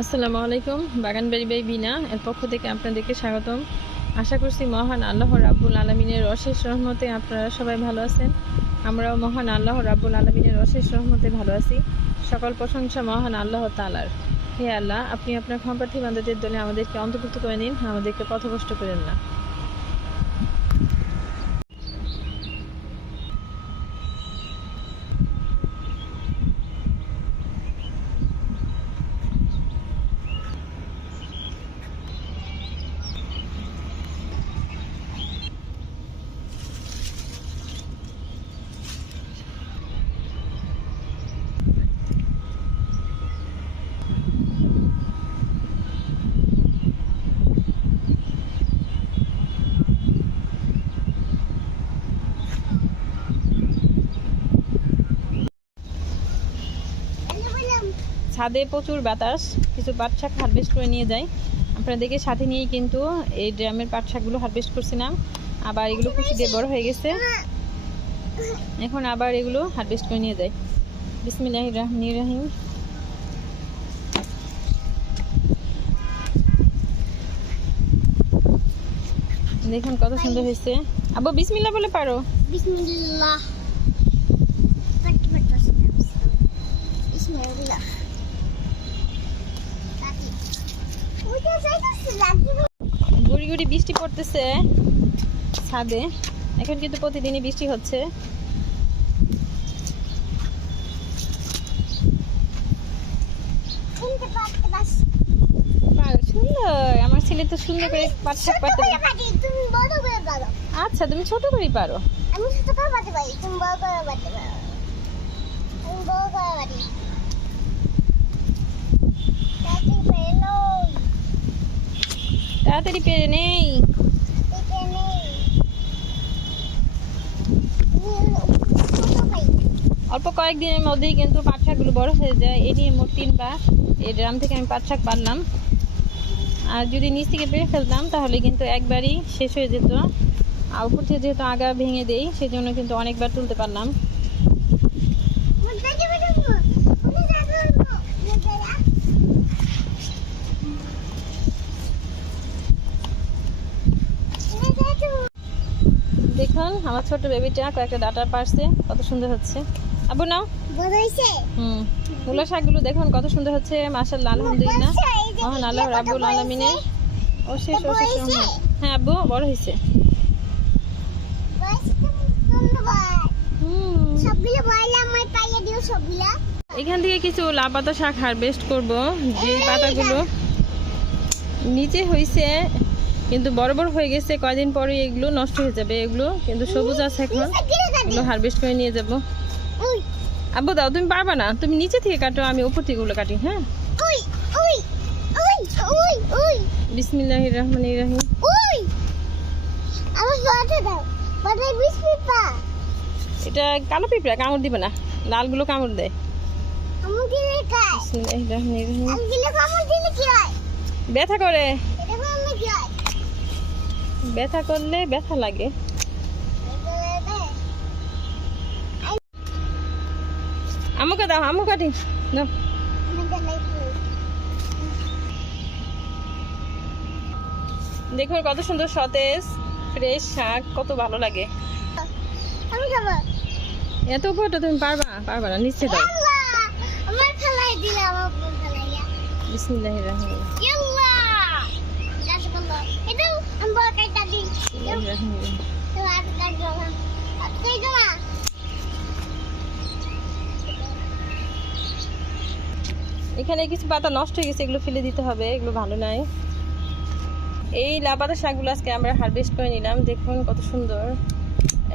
আসসালামু আলাইকুম বাগানবাড়ি বাই বিনা। এর পক্ষ থেকে আপনাদেরকে স্বাগতম। আশা করছি মহান আল্লাহ রাব্বুল আলমিনের অশেষ রহমতে আপনারা সবাই ভালো আছেন। আমরাও মহান আল্লাহ রাব্বুল আলমিনের অশেষ রহমতে ভালো আছি। সকল প্রশংসা মহান আল্লাহ তালার হে আল্লাহ, আপনি আপনার ক্ষমপার্থী বান্ধবদের দলে আমাদেরকে অন্তর্ভুক্ত করে নিন। আমাদেরকে পথভ্রষ্ট করেন না। ছাদে প্রচুর বাতাস, কিছু পাট শাক হারভেস্ট করে নিয়ে যাই। আপনাদেরকে সাথে নিয়েই কিন্তু এই ড্রামের পাট শাকগুলো হারভেস্ট করছিলাম আবার এগুলো কুচি দিয়ে বড় হয়ে গেছে। এখন আবার এগুলো হারভেস্ট করে নিয়ে যাই। বিসমিল্লাহ রহমানির রহিম। দেখুন কত সুন্দর হয়েছে। আব্বু বিসমিল্লাহ বলে পারো। Bismillah. গুড়ি গুড়ি বৃষ্টি পড়তেছে ছাদে। এখন কিন্তু প্রতিদিনই বৃষ্টি হচ্ছে। আমার ছেলে তো সুন্দর করে করে করে আচ্ছা তুমি ছোট করেই পারো। আমি ছোট করে পারি। তুমি বড় করে পারো। বড় করে তাড়াতাড়ি পেরে নেই। অল্প কয়েকদিনের মধ্যেই কিন্তু পাট শাকগুলো বড় হয়ে যায়। এ নিয়ে মোট তিনবার। এই ড্রাম থেকে আমি পাট শাক পারলাম আর যদি নিচ থেকে পেরে ফেলতাম, তাহলে কিন্তু একবারই শেষ হয়ে যেত। আর উপর থেকে যেহেতু আগা ভেঙে দেই সেই জন্য কিন্তু অনেকবার তুলতে পারলাম। আমার ছোট বেবিটা কয়েকটা ডাটা পারছে কত সুন্দর হচ্ছে। আবু নাও। হুম মূলা শাকগুলো দেখুন কত সুন্দর হচ্ছে মাশাআল্লাহ আলহামদুলিল্লাহ। মহান আল্লাহ আলামিনের অশেষ অশেষ রহমত হ্যাঁ আব্বু বড় হয়েছে। সবগুলা এখান থেকে কিছু লাউ পাতা শাক হারভেস্ট করব যে পাতাগুলো নিচে হয়েছে কিন্তু বড় বড় হয়ে গেছে কয়দিন পরে এগুলো নষ্ট হয়ে যাবে। এগুলো কিন্তু সবুজ আছে এখন। এগুলো হারভেস্ট করে নিয়ে যাব। আব্বু দাও তুমি পারবা না? তুমি নিচে থেকে কাটো আমি উপর থেকে ওগুলো কাটি হ্যাঁ? বিসমিল্লাহ রহমান রহিম। এটা কালো পিঁপড়া কামড় দিবে না। লালগুলো কামড় দেয়। আমি দিলে কাজ বিসমিল্লাহির রহমানির রহিম আমি দিলে কামড় দিলে কি হয় ব্যথা করে এটা আমি কি হয় ব্যথা করলে ব্যথা লাগে। আমুকে দাও আমু কাটি দাও দেখুন কত সুন্দর সতেজ ফ্রেশ শাক কত ভালো লাগে। এত উপরটা তুমি পারবা পারবা না নিচে দাও। আমার ফেলাই দিলে আমার বোন ফেলাইয়া বিসমিল্লাহ রহমান ইয়াল্লা গাছ বন্ধ এটা আমি বড় কাইটা দিই রহিম তো আর কাজ না তুই জমা এখানে কিছু পাতা নষ্ট হয়ে গেছে, এগুলো ফেলে দিতে হবে, এগুলো ভালো নাই। এই লাপাতা শাকগুলো আজকে আমরা হারভেস্ট করে নিলাম, দেখুন কত সুন্দর।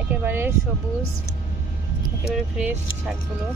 একেবারে সবুজ, একেবারে ফ্রেশ শাকগুলো।